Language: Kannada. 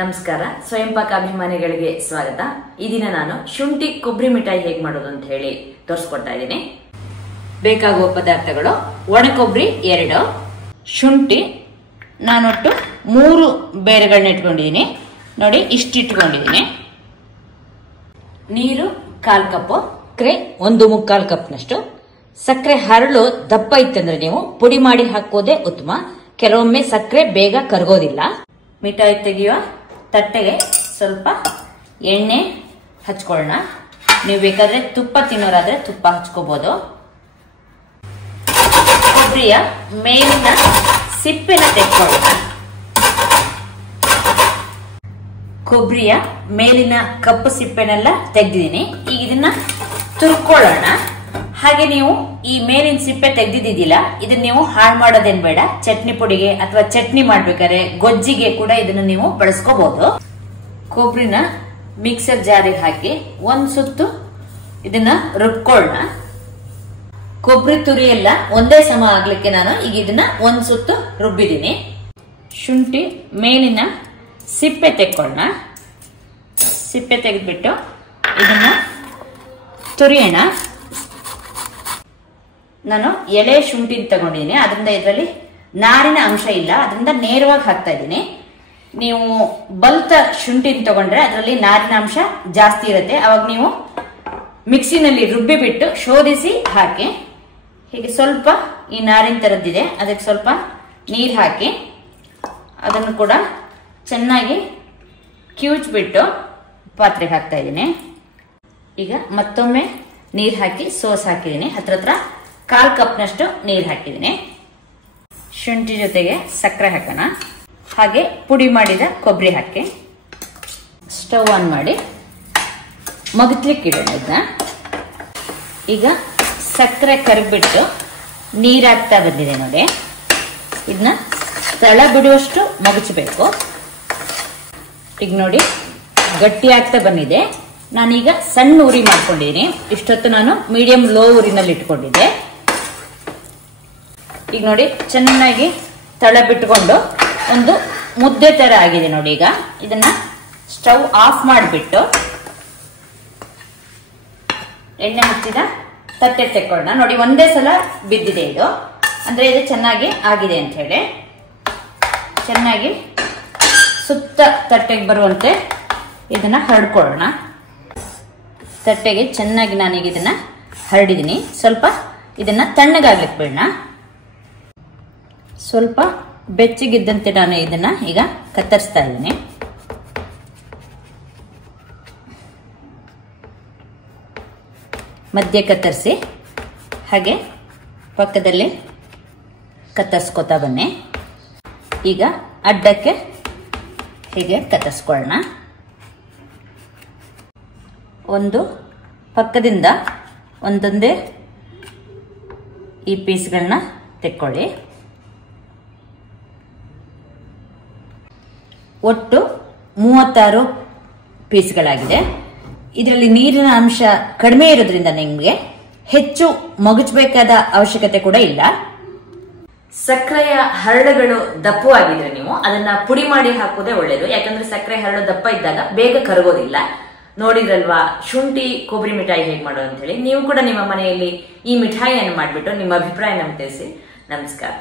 ನಮಸ್ಕಾರ ಸ್ವಯಂ ಪಾಕ ಅಭಿಮಾನಿಗಳಿಗೆ ಸ್ವಾಗತ. ಈ ದಿನ ನಾನು ಶುಂಠಿ ಕೊಬ್ಬರಿ ಮಿಠಾಯಿ ಹೇಗೆ ಮಾಡೋದು ಅಂತ ಹೇಳಿ ತೋರಿಸ್ಕೊಡ್ತಾ ಇದ್ದೀನಿ. ಬೇಕಾಗುವ ಪದಾರ್ಥಗಳು: ಒಣ ಕೊಬ್ಬರಿ 2, ಶುಂಠಿ ನಾನೊಟ್ಟು 3 ಬೇರುಗಳನ್ನ ಇಟ್ಕೊಂಡಿದ್ದೀನಿ. ನೋಡಿ, ಇಷ್ಟು ಇಟ್ಕೊಂಡಿದ್ದೀನಿ. ನೀರು 1/4 ಕಪ್, ಸಕ್ಕರೆ 1/4 ಕಪ್ನಷ್ಟು. ಸಕ್ಕರೆ ಹರಳು ದಪ್ಪ ಇತ್ತಂದ್ರೆ ನೀವು ಪುಡಿ ಮಾಡಿ ಹಾಕೋದೇ ಉತ್ತಮ. ಕೆಲವೊಮ್ಮೆ ಸಕ್ಕರೆ ಬೇಗ ಕರಗೋದಿಲ್ಲ. ಮಿಠಾಯಿ ತೆಗೆಯುವ ತಟ್ಟೆಗೆ ಸ್ವಲ್ಪ ಎಣ್ಣೆ ಹಚ್ಕೊಳ್ಳೋಣ. ನೀವು ಬೇಕಾದ್ರೆ ತುಪ್ಪ ತಿನ್ನೋರಾದ್ರೆ ತುಪ್ಪ ಹಚ್ಕೋಬಹುದು. ಕೊಬ್ಬರಿಯ ಮೇಲಿನ ಸಿಪ್ಪೆನ ತೆಗೆದುಕೊಳ್ಳೋಣ. ಕೊಬ್ಬರಿಯ ಮೇಲಿನ ಕಪ್ಪು ಸಿಪ್ಪೆನೆಲ್ಲ ತೆಗೆದಿದ್ದೀನಿ. ಈಗ ಇದನ್ನ ತುರ್ಕೊಳ್ಳೋಣ. ಹಾಗೆ ನೀವು ಈ ಮೇಲಿನ ಸಿಪ್ಪೆ ತೆಗೆದಿದ್ದಿಲ್ಲ, ಇದನ್ನ ನೀವು ಹಾಳು ಮಾಡೋದೇನ್ ಬೇಡ. ಚಟ್ನಿ ಪುಡಿಗೆ ಅಥವಾ ಚಟ್ನಿ ಮಾಡ್ಬೇಕಾದ್ರೆ ಗೊಜ್ಜಿಗೆ ಕೂಡ ಇದನ್ನ ನೀವು ಬಳಸ್ಕೋಬಹುದು. ಕೊಬ್ಬರಿನ ಮಿಕ್ಸರ್ ಜಾರಿಗೆ ಹಾಕಿ ಒಂದ್ ಸುತ್ತು ಇದನ್ನ ರುಬ್ಕೊಳ್ಳೋಣ. ಕೊಬ್ಬರಿ ತುರಿ ಎಲ್ಲ ಒಂದೇ ಸಮ ಆಗ್ಲಿಕ್ಕೆ ನಾನು ಈಗ ಇದನ್ನ ಒಂದ್ ಸುತ್ತು ರುಬ್ಬಿದ್ದೀನಿ. ಶುಂಠಿ ಮೇಲಿನ ಸಿಪ್ಪೆ ತೆಕ್ಕೊಳ್ಳೋಣ. ಸಿಪ್ಪೆ ತೆಗೆದ್ಬಿಟ್ಟು ಇದನ್ನ ತುರಿಯೋಣ. ನಾನು ಎಳೆ ಶುಂಠಿ ತಗೊಂಡಿದ್ದೀನಿ, ಅದರಿಂದ ಇದರಲ್ಲಿ ನಾರಿನ ಅಂಶ ಇಲ್ಲ, ಅದರಿಂದ ನೇರವಾಗಿ ಹಾಕ್ತಾ ಇದ್ದೀನಿ. ನೀವು ಬಲ್ತ ಶುಂಠಿ ತಗೊಂಡ್ರೆ ಅದರಲ್ಲಿ ನಾರಿನ ಅಂಶ ಜಾಸ್ತಿ ಇರುತ್ತೆ. ಅವಾಗ ನೀವು ಮಿಕ್ಸಿನಲ್ಲಿ ರುಬ್ಬಿ ಬಿಟ್ಟು ಶೋಧಿಸಿ ಹಾಕಿ. ಹೀಗೆ ಸ್ವಲ್ಪ ಈ ನಾರಿನ ತರದ್ದಿದೆ, ಅದಕ್ಕೆ ಸ್ವಲ್ಪ ನೀರು ಹಾಕಿ ಅದನ್ನು ಕೂಡ ಚೆನ್ನಾಗಿ ಕಿವುಚ್ಬಿಟ್ಟು ಪಾತ್ರೆಗೆ ಹಾಕ್ತಾ ಇದ್ದೀನಿ. ಈಗ ಮತ್ತೊಮ್ಮೆ ನೀರು ಹಾಕಿ ಸೋಸ್ ಹಾಕಿದ್ದೀನಿ. ಹತ್ರ 1/4 ಕಪ್ನಷ್ಟು ನೀರು ಹಾಕಿದ್ದೀನಿ. ಶುಂಠಿ ಜೊತೆಗೆ ಸಕ್ಕರೆ ಹಾಕೋಣ. ಹಾಗೆ ಪುಡಿ ಮಾಡಿದ ಕೊಬ್ಬರಿ ಹಾಕಿ ಸ್ಟವ್ ಆನ್ ಮಾಡಿ ಮಗತ್ಲಿಕ್ಕೆ ಇಡೋಣ. ಇದನ್ನ ಈಗ ಸಕ್ಕರೆ ಕರಗ್ಬಿಟ್ಟು ನೀರಾಗ್ತಾ ಬಂದಿದೆ ನೋಡಿ. ಇದನ್ನ ತಳ ಬಿಡುವಷ್ಟು ಮಗಚಬೇಕು. ಈಗ ನೋಡಿ, ಗಟ್ಟಿ ಆಗ್ತಾ ಬಂದಿದೆ. ನಾನೀಗ ಸಣ್ಣ ಉರಿ ಮಾಡ್ಕೊಂಡಿದ್ದೀನಿ. ಇಷ್ಟೊತ್ತು ನಾನು ಮೀಡಿಯಂ ಲೋ ಉರಿನಲ್ಲಿ ಇಟ್ಕೊಂಡಿದ್ದೆ. ಈಗ ನೋಡಿ, ಚೆನ್ನಾಗಿ ತಳ ಬಿಟ್ಕೊಂಡು ಒಂದು ಮುದ್ದೆ ತರ ಆಗಿದೆ ನೋಡಿ. ಈಗ ಇದನ್ನ ಸ್ಟವ್ ಆಫ್ ಮಾಡಿಬಿಟ್ಟು ಎಣ್ಣೆ ಹಚ್ಚಿದ ತಟ್ಟೆ ತೆಕ್ಕೊಳ್ಳೋಣ. ನೋಡಿ, ಒಂದೇ ಸಲ ಬಿದ್ದಿದೆ ಇದು, ಅಂದ್ರೆ ಇದು ಚೆನ್ನಾಗಿ ಆಗಿದೆ ಅಂತ ಹೇಳಿ. ಚೆನ್ನಾಗಿ ಸುತ್ತ ತಟ್ಟೆಗೆ ಬರುವಂತೆ ಇದನ್ನ ಹರಡ್ಕೊಳ್ಳೋಣ. ತಟ್ಟೆಗೆ ಚೆನ್ನಾಗಿ ನಾನೀಗ ಇದನ್ನ ಹರಡಿದ್ದೀನಿ. ಸ್ವಲ್ಪ ಇದನ್ನ ತಣ್ಣಗಾಗ್ಲಿಕ್ಕೆ ಬಿಡೋಣ. ಸ್ವಲ್ಪ ಬೆಚ್ಚಗಿದ್ದಂತೆ ನಾನು ಇದನ್ನ ಈಗ ಕತ್ತರಿಸ್ತಾ ಇದ್ದೀನಿ. ಮಧ್ಯೆ ಕತ್ತರಿಸಿ ಹಾಗೆ ಪಕ್ಕದಲ್ಲಿ ಕತ್ತರಿಸ್ಕೊತಾ ಬನ್ನಿ. ಈಗ ಅಡ್ಡಕ್ಕೆ ಹೀಗೆ ಕತ್ತರಿಸ್ಕೊಳ್ಳೋಣ. ಒಂದು ಪಕ್ಕದಿಂದ ಒಂದೊಂದೇ ಈ ಪೀಸ್ಗಳನ್ನ ತೆಕ್ಕೊಳ್ಳಿ. ಒಟ್ಟು 36 ಪೀಸ್ಗಳಾಗಿದೆ. ಇದರಲ್ಲಿ ನೀರಿನ ಅಂಶ ಕಡಿಮೆ ಇರೋದ್ರಿಂದ ನಿಮಗೆ ಹೆಚ್ಚು ಮಗುಚಬೇಕಾದ ಅವಶ್ಯಕತೆ ಕೂಡ ಇಲ್ಲ. ಸಕ್ಕರೆಯ ಹರಳುಗಳು ದಪ್ಪವಾಗಿದ್ರೆ ನೀವು ಅದನ್ನ ಪುಡಿ ಮಾಡಿ ಹಾಕೋದೇ ಒಳ್ಳೇದು. ಯಾಕಂದ್ರೆ ಸಕ್ಕರೆ ಹರಳು ದಪ್ಪ ಇದ್ದಾಗ ಬೇಗ ಕರಗೋದಿಲ್ಲ. ನೋಡಿದ್ರಲ್ವಾ ಶುಂಠಿ ಕೊಬ್ಬರಿ ಮಿಠಾಯಿ ಹೇಗೆ ಮಾಡೋದು ಅಂತ ಹೇಳಿ. ನೀವು ಕೂಡ ನಿಮ್ಮ ಮನೆಯಲ್ಲಿ ಈ ಮಿಠಾಯಿಯನ್ನು ಮಾಡಿಬಿಟ್ಟು ನಿಮ್ಮ ಅಭಿಪ್ರಾಯ ನಮ್ಗೆ ತಿಳಿಸಿ. ನಮಸ್ಕಾರ.